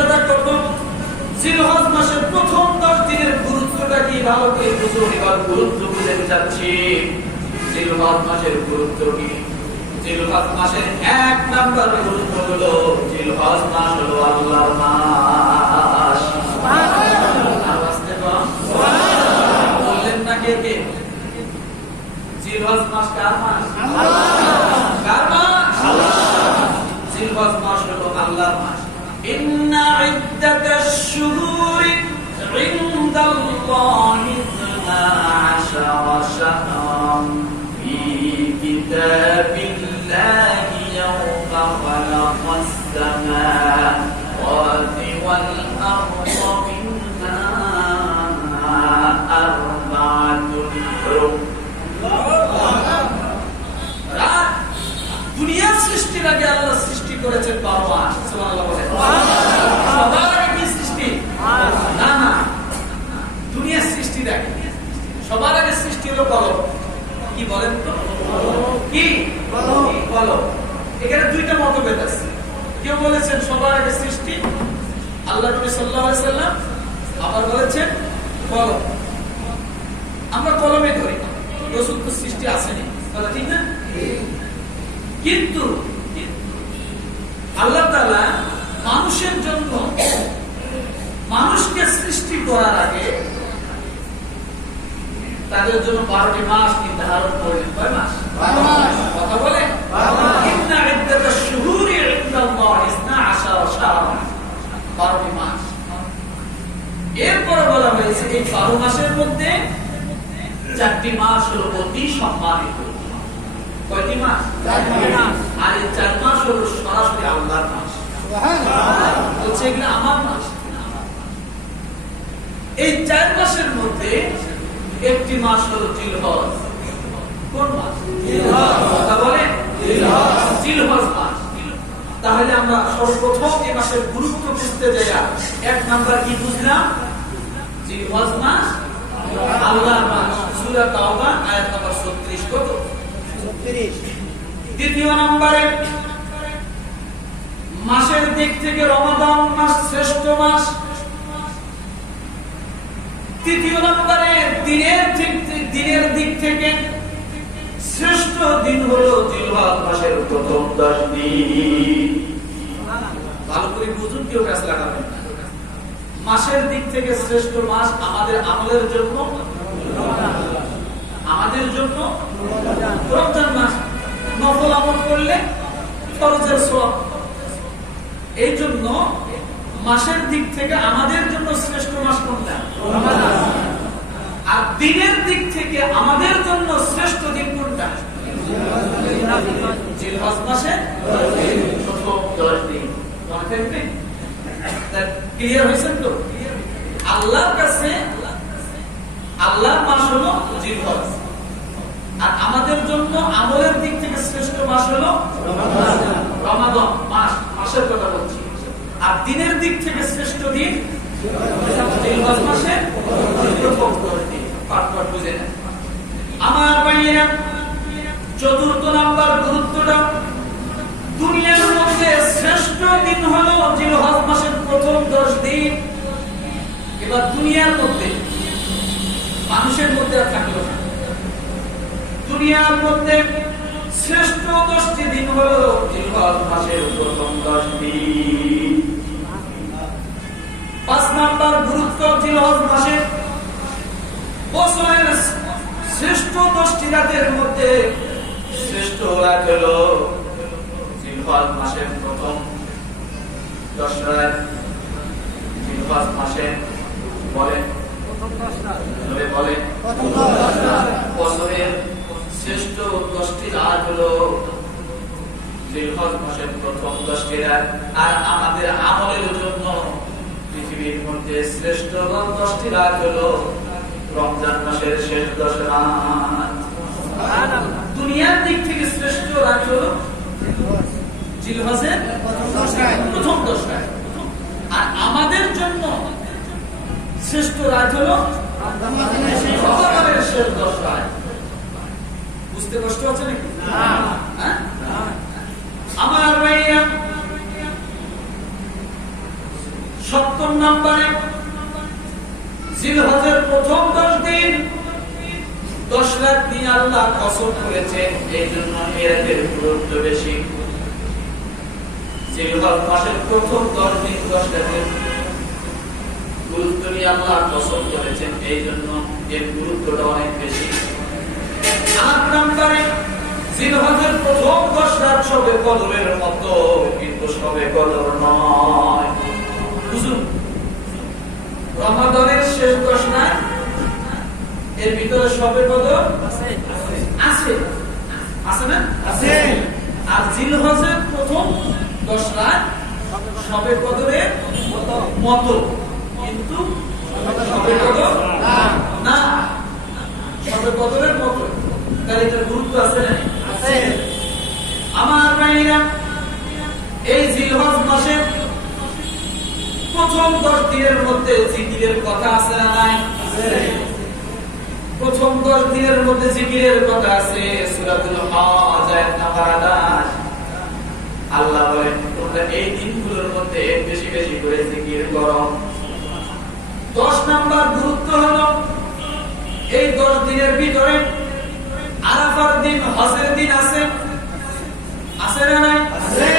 মর্যাদা কত, জিলহজ মাসের প্রথম 10 দিনের গুরুত্বটা কি ভালো করে বুঝুন। এবার গুরুত্ব বুঝে যাচ্ছি। জিলহজ মাসের গুরুত্ব কি? জিলহজ মাসের 1 নাম্বার গুরুত্ব হলো জিলহজ মাস হলো আল্লাহর মাস। আওয়াজ দেন সুবহানাল্লাহ। বললেন না কে কে? জিলহজ মাস কার মাস? কার মাস? জিলহজ মাস হলো আল্লাহর মাস। ইন্না ইদ্দাতাশ শুহুরি ইনদাল্লাহি 12 শাহরান ফি কিতাবিল্লাহি ইয়াওমা খালাকাস সামাওয়াতি ওয়াল আরদা মিনহা আরবা'তুন হুরুম। দুনিয়া সৃষ্টির আগে আল্লাহ সৃষ্টি করেছেন 12 মাস। সুবহানাল্লাহ বলেন। সবার আগে কি সৃষ্টি? না না, দুনিয়া সৃষ্টির আগে সবার আগে সৃষ্টি হলো কলম। কি বলেন তো? কি কলম? এখানে দুইটা মতভেদ আছে। কেউ বলেছেন সবার আগে সৃষ্টি আল্লাহ নবী সাল্লাল্লাহু আলাইহি সাল্লাম, আবার বলেছেন কলম। আমরা কলমে ধরি, রাসূল তো সৃষ্টি আসেনি, কথা ঠিক না? কিন্তু আল্লাহ তাআলা মানুষের জন্য মানুষকে সৃষ্টি করার আগে তাদের জন্য 12টি মাস নির্ধারণ করলেন। কয় মাস? 12 মাস। কথা বলে ইন্না ইদ্দাতাশ শুহুরি ইনদাল্লাহি 12 শাহরান, 12টি মাস। এরপরে বলা হয়েছে এই 12 মাসের মধ্যে 4টি মাস হলো অতি সম্মানিত। কয়টি মাস? 4টি মাস। আর এই 4 মাস হলো সরাসরি আল্লাহর মাস। সুবহানাল্লাহ। বলছে এগুলো আমার মাস। এই 4 মাসের মধ্যে একটি মাস হলো জিলহজ। কোন মাস? জিলহজ। কথা বলে জিলহজ মাস। তাহলে আমরা সর্বপ্রথম এই মাসের গুরুত্ব বুঝতে যাই। 1 নাম্বার কি বুঝলাম? জিলহজ মাস আল্লাহর মাস। সূরা তাওবা আয়াত নাম্বার 36। কত? 36। দ্বিতীয় নম্বরে মাসের দিক থেকে রমাদান মাস শ্রেষ্ঠ মাস। তৃতীয় নম্বরে দিনের দিক থেকে শ্রেষ্ঠ দিন হলো জিলহজ মাসের প্রথম 10 দিন। ভালো করে বুঝুন, কেউ কাজ লাগাবেন না। মাসের দিক থেকে শ্রেষ্ঠ মাস আমাদের আমলের জন্য, আমাদের জন্য রমজান মাস। নফল আমল করলে ফরজের সওয়াব। এই জন্য মাসের দিক থেকে আমাদের জন্য শ্রেষ্ঠ মাস কোনটা? রমাদান। আর দিনের দিক থেকে আমাদের জন্য শ্রেষ্ঠ দিন কোনটা? জিলহজ মাসে প্রথম 10 দিন। মনে থাকবে? ক্লিয়ার হয়েছেন তো? আল্লাহর কাছে আল্লাহর মাস হলো জিলহজ, আর আমাদের জন্য আমলের দিক থেকে শ্রেষ্ঠ মাস হলো রমাদান মাস। মাসের কথা বলছি। আর দিনের দিক থেকে শ্রেষ্ঠ দিন জিলহজ মাসের প্রথম 10 দিন। পাঠপাঠ বুঝে নেন আমার ভাইয়েরা। চতুর্থ নাম্বার গুরুত্বটা, দুনিয়ার মধ্যে শ্রেষ্ঠ দিন হলো জিলহজ মাসের প্রথম 10 দিন। এবার দুনিয়ার মধ্যে, মানুষের মধ্যে আর থাকলো না, দুনিয়ার মধ্যে শ্রেষ্ঠ 10টি দিন হলো জিলহজ মাসের প্রথম 10 দিন। 5 নাম্বার গুরুত্ব, জিলহজ মাসে বছরের শ্রেষ্ঠ 10টি রাতের মধ্যে শ্রেষ্ঠ রাত হলো জিলহজ মাসের প্রথম 10 রাত। জিলহজ মাসে বলেন বছরের শ্রেষ্ঠ 10টি রাত হলো জিলহজ মাসের প্রথম 10টি রাত। আর আমাদের আমলের জন্য পৃথিবীর মধ্যে শ্রেষ্ঠ 10টি রাত হলো রমজান মাসের শেষ 10 রাত। দুনিয়ার দিক থেকে শ্রেষ্ঠ রাত হলো জিলহজের প্রথম 10 রাত। আর আমাদের জন্য শ্রেষ্ঠ রাত হলো রমজানের শেষ 10 রাত। বুঝতে কষ্ট হচ্ছে নাকি? আমার ভাইয়া প্রথম 10 দিন 10 রাত দিন আল্লাহ কসম করেছেন, এই জন্য এর গুরুত্ব বেশি। জিলহজ মাসের প্রথম 10 দিন 10 রাতের গুরুত্ব নিয়ে আল্লাহ কসম করেছেন, এই জন্য এর গুরুত্বটা অনেক বেশি। 8 নম্বরে জিলহজের প্রথম 10 রাত শবে কদরের মতো, কিন্তু শবে কদর নয়। বুঝুন, রমাদানের শেষ 10 রাত এর ভিতরে শবে কদর আছে আছে না? আছে। আর জিলহজের প্রথম 10 রাত শবে কদরের মতো, কিন্তু শবে কদর না, শবে কদরের মতো। তাহলে এটার গুরুত্ব আছে না? আছে। আমার ভাইরা, এই জিলহজ মাসে প্রথম 10 দিনের মধ্যে জিকিরের কথা আছে না নাই? আছে। প্রথম 10 দিনের মধ্যে জিকিরের কথা আছে। সূরাতুল হজ আয়াত নাম্বার 28 আল্লাহ বলেন, তোমরা এই দিনগুলোর মধ্যে বেশি বেশি করে জিকির করো। 10 নাম্বার গুরুত্ব হলো, এই 10 দিনের ভিতরে আরাফার দিন, হজের দিন আছে আছে না নাই? আছে।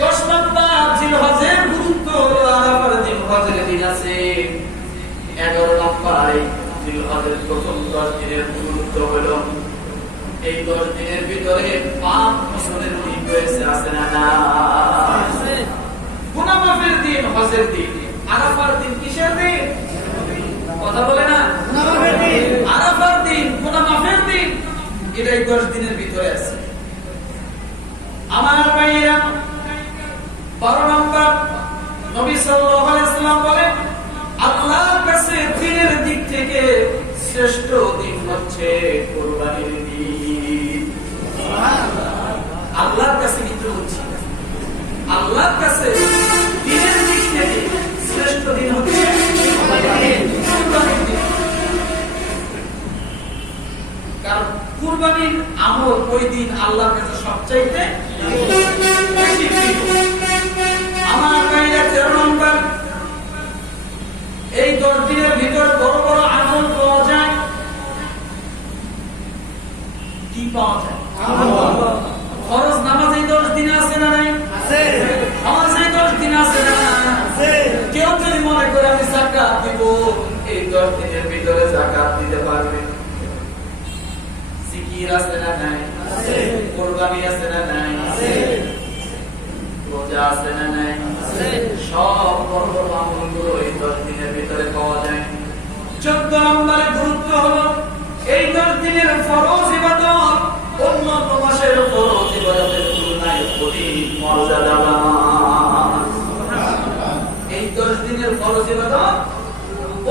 10 নাম্বার জিলহজের গুরুত্ব হলো, আরাফার দিন, হজের দিন আছে। 11 নাম্বারে জিলহজের প্রথম 10 দিনের গুরুত্ব হলো, এই 10 দিনের ভিতরে পাপ মোচনের দিন রয়েছে, আছে না না? আছে। গুনাহ মাফের দিন, হজের দিন। আরাফার দিন কিসের দিন? কথা বলে না? গুনাহ মাফের দিন। আরাফার দিন গুনাহ মাফের দিন, এটাই 10 দিনের ভিতরে আছে। আমার ভাইরা, 12 নম্বর নবী সাল্লাল্লাহু আলাইহি ওয়াসাল্লাম বলেন, আল্লাহর কাছে দিনের দিক থেকে শ্রেষ্ঠ দিন হচ্ছে কুরবানির দিন। আল্লাহর কাছে কিন্তু বলছি, আল্লাহর কাছে দিনের দিক থেকে শ্রেষ্ঠ দিন হচ্ছে কুরবানির দিন। কারণ কুরবানির আমল ওই দিন আল্লাহর কাছে সবচাইতে বেশি প্রিয়। আমার ভাইরা, 13 নম্বর, এই 10 দিনের ভিতর বড় বড় আমল পাওয়া যায়। কি পাওয়া যায়? ফরজ নামাজ এই 10 দিনে আছে না নাই? আছে। নামাজ এই 10 দিনে আছে না? আছে। কেউ যদি মনে করে আমি যাকাত দিব, এই 10 দিনের ভিতরে যাকাত দিতে পারবে। জিকির আছে না নাই? আছে। কুরবানি আছে না নাই? আছে। রোজা আছে না নাই? আছে। সব বড় বড় আমলগুলো এই 10 দিনের ভিতরে পাওয়া যায়। 14 নম্বরে গুরুত্ব হলো, এই 10 দিনের ফরজ ইবাদত অন্যান্য মাসের ফরজ ইবাদতের তুলনায় অধিক মর্যাদাবান। এই 10 দিনের ফরজ ইবাদত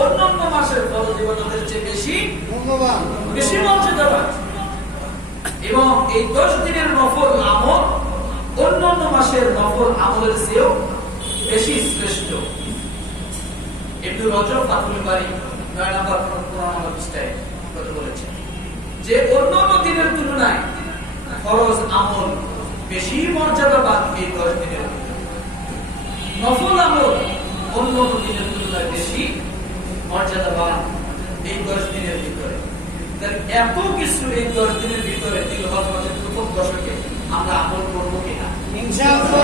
অন্যান্য মাসের ফরজ ইবাদতের চেয়ে বেশি মর্যাদাবান, এবং এই 10 দিনের নফল আমল অন্যান্য মাসের নফল আমলের চেয়েও বেশি শ্রেষ্ঠ। ইবনে রজব ফাতুল বারী 9 নম্বর 15 নম্বর পৃষ্ঠায় কথা বলেছেন যে অন্যান্য দিনের তুলনায় ফরজ আমল বেশি মর্যাদাবান এই 10 দিনের, নফল আমল অন্যান্য দিনের তুলনায় বেশি মর্যাদাবান এই 10 দিনের ভিতরে। এত কিছু এই 10 দিনের ভিতরে জিলহজ মাসের প্রথম দশকে আমরা আমল করবো কিনা? ইনশাআল্লাহ।